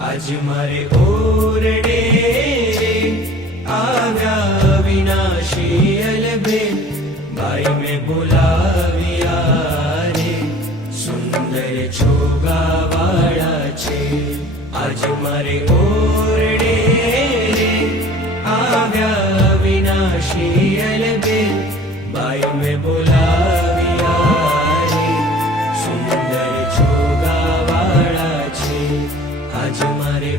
आज मारे ओरडे આવ્યા વિનાશી અલબે બાઈ મેં બોલાવ્યા રે સુંદર છોગાવાળા છે આજ મારે ઓરડે આવ્યા વિનાશી અલબે બાઈ મેં બોલાવ્યા રે સુંદર છોગાવાળા છે આજ મારે